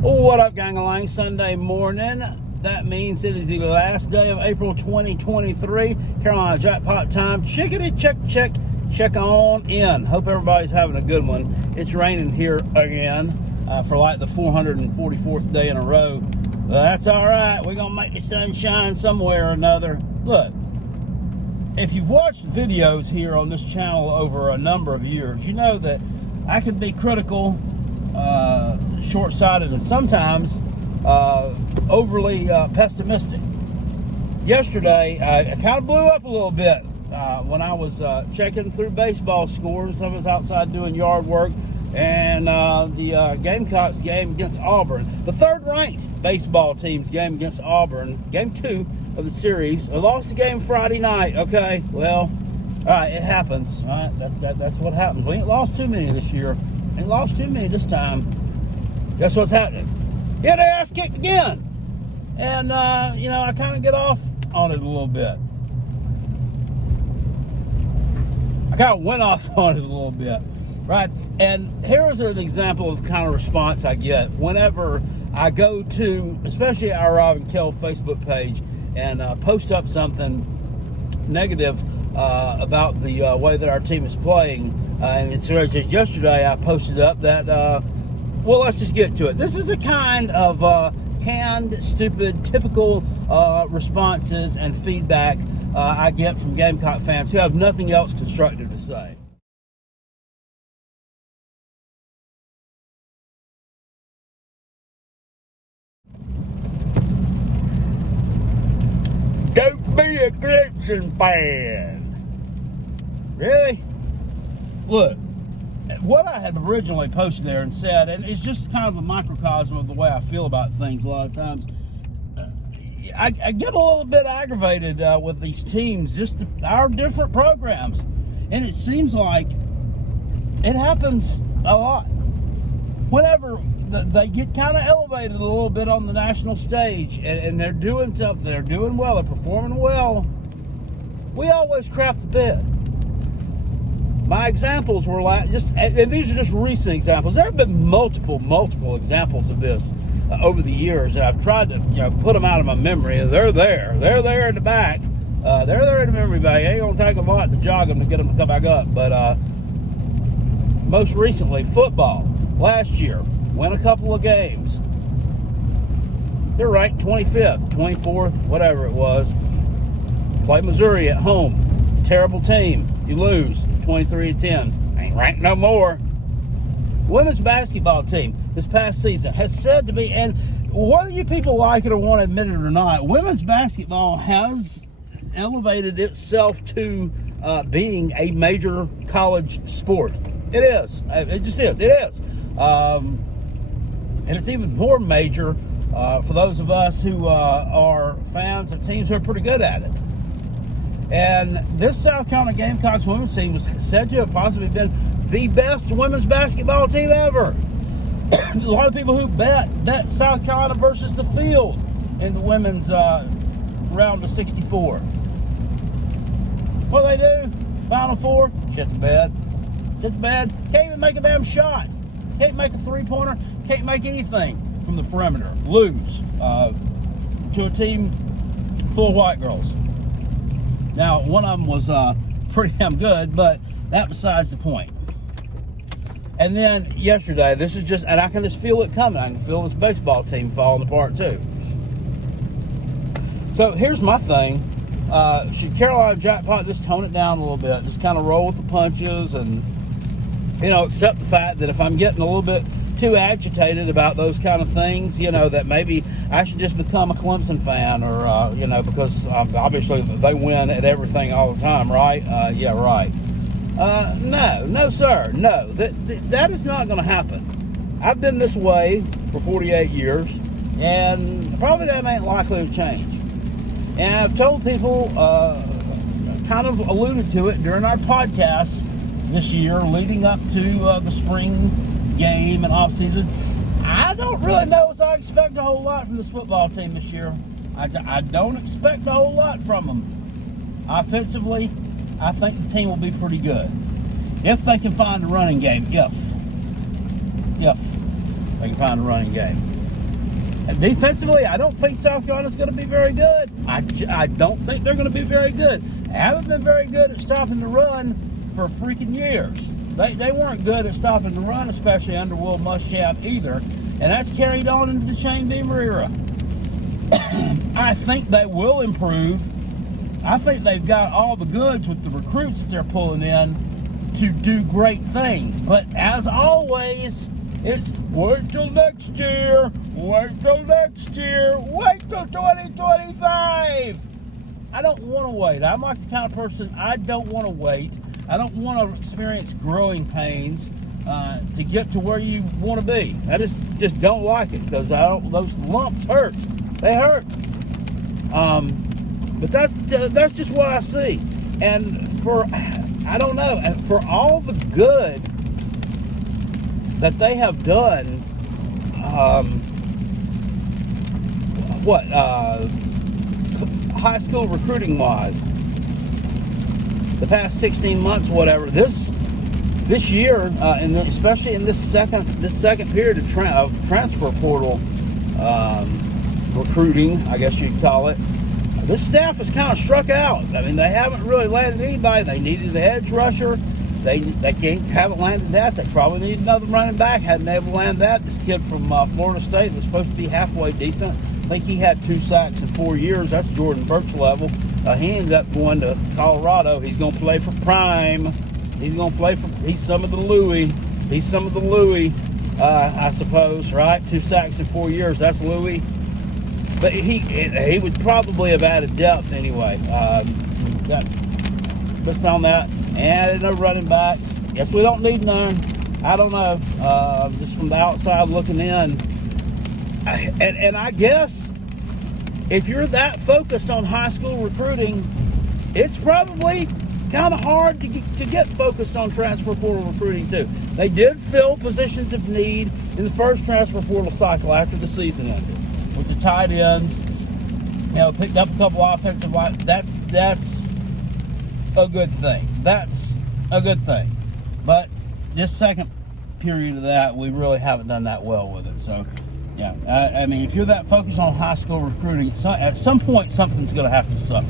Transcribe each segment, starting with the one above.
What up, gang-a-lang? Sunday morning. That means it is the last day of April 2023. Carolina Jackpot time. Chickadee check on in. Hope everybody's having a good one. It's raining here again for like the 444th day in a row. That's all right. We're going to make the sun shine somewhere or another. Look, if you've watched videos here on this channel over a number of years, you know that I can be critical, short-sighted, and sometimes overly pessimistic. Yesterday, I kind of blew up a little bit when I was checking through baseball scores. I was outside doing yard work, and the Gamecocks game against Auburn, the third-ranked baseball team's game against Auburn, game 2 of the series. I lost the game Friday night. Okay, well, all right, it happens. All right, that's what happens. We ain't lost too many this year. Ain't lost too many this time. Guess what's happening? Yeah, their ass kicked again. And, I kind of get off on it a little bit. I kind of went off on it a little bit, right? And here's an example of the kind of response I get whenever I go to, especially our Rob and Kel Facebook page, and post up something negative about the way that our team is playing. And it's just yesterday I posted up that, well, let's just get to it. This is a kind of canned, stupid, typical responses and feedback I get from Gamecock fans who have nothing else constructive to say. Don't be a Clemson fan. Really? Look, what I had originally posted there and said, and it's just kind of a microcosm of the way I feel about things a lot of times. I get a little bit aggravated with these teams, just our different programs. And it seems like it happens a lot. Whenever they get kind of elevated a little bit on the national stage and they're doing something, they're doing well, they're performing well, we always crap the bed. My examples were like and these are just recent examples. There have been multiple examples of this over the years, and I've tried to put them out of my memory. They're there in the back. They're there in the memory bank. It ain't gonna take a lot to jog them to get them to come back up. But most recently, football. Last year, win a couple of games. They're ranked 25th, 24th, whatever it was. Play Missouri at home. Terrible team. You lose 23-10. Ain't ranked no more. Women's basketball team this past season has said to me, and whether you people like it or want to admit it or not, women's basketball has elevated itself to being a major college sport. It is. It just is. It is. And it's even more major for those of us who are fans of teams who are pretty good at it. And this South Carolina Gamecocks women's team was said to have possibly been the best women's basketball team ever. A lot of people who bet South Carolina versus the field in the women's round of 64. What do they do? Final Four? Shit the bed. Shit the bed. Can't even make a damn shot. Can't make a three-pointer. Can't make anything from the perimeter. Lose to a team full of white girls. Now, one of them was pretty damn good, but that besides the point. And then yesterday, this is just, and I can just feel it coming. I can feel this baseball team falling apart too. So here's my thing. Should Carolina Jackpot just tone it down a little bit? Just kind of roll with the punches and, accept the fact that if I'm getting a little bit too agitated about those kind of things, that maybe I should just become a Clemson fan or, because obviously they win at everything all the time, right? Yeah, right. No, sir. No, that is not going to happen. I've been this way for 48 years, and probably that ain't likely to change. And I've told people, kind of alluded to it during our podcast this year, leading up to the spring game and off season. I don't really know as I expect a whole lot from this football team this year. I don't expect a whole lot from them. Offensively, I think the team will be pretty good. If they can find a running game, if they can find a running game. Defensively, I don't think South Carolina's going to be very good. I don't think they're going to be very good. They haven't been very good at stopping the run for freaking years. They weren't good at stopping the run, especially under Will Muschamp either. And that's carried on into the Shane Beamer era. I think they will improve. I think they've got all the goods with the recruits that they're pulling in to do great things. But as always, it's wait till next year, wait till next year, wait till 2025. I don't want to wait. I'm like the kind of person, I don't want to wait. I don't want to experience growing pains to get to where you want to be. I just don't like it because those lumps hurt. They hurt. But that's just what I see. And I don't know, for all the good that they have done, high school recruiting wise, the past 16 months, whatever, this year, especially in this second period of transfer portal recruiting, I guess you'd call it, this staff has kind of struck out. I mean, they haven't really landed anybody. They needed an edge rusher. They haven't landed that. They probably need another running back. Hadn't been able to land that. This kid from Florida State was supposed to be halfway decent. I think he had 2 sacks in 4 years. That's Jordan Burke's level. He ended up going to Colorado. He's going to play for Prime. He's going to play for. He's some of the Louis. I suppose. Right? 2 sacks in 4 years. That's Louis. But he would probably have added depth anyway. Puts on that. And no running backs. Guess we don't need none. I don't know. Just from the outside looking in. And I guess if you're that focused on high school recruiting, it's probably kind of hard to get focused on transfer portal recruiting too. They did fill positions of need in the first transfer portal cycle after the season ended. With the tight ends, picked up a couple offensive line. That's a good thing. That's a good thing. But this second period of that, we really haven't done that well with it. So, yeah, I mean, if you're that focused on high school recruiting, at some point something's going to have to suffer.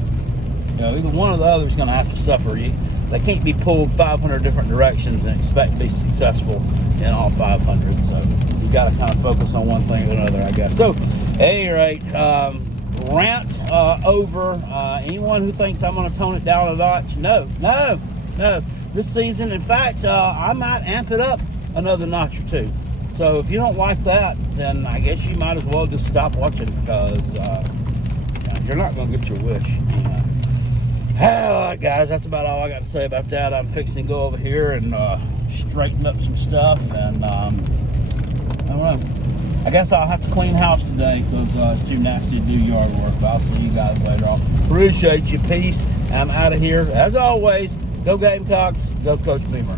Either one or the other is going to have to suffer. They can't be pulled 500 different directions and expect to be successful in all 500. So you got to kind of focus on one thing or another, I guess. So, at any rate, rant over. Anyone who thinks I'm going to tone it down a notch, no. This season, in fact, I might amp it up another notch or two. So if you don't like that, then I guess you might as well just stop watching because you're not going to get your wish. All right, guys, that's about all I got to say about that. I'm fixing to go over here and straighten up some stuff, and I don't know. I guess I'll have to clean house today because it's too nasty to do yard work. But I'll see you guys later on. Appreciate you. Peace. I'm out of here. As always, go Gamecocks. Go Coach Beamer.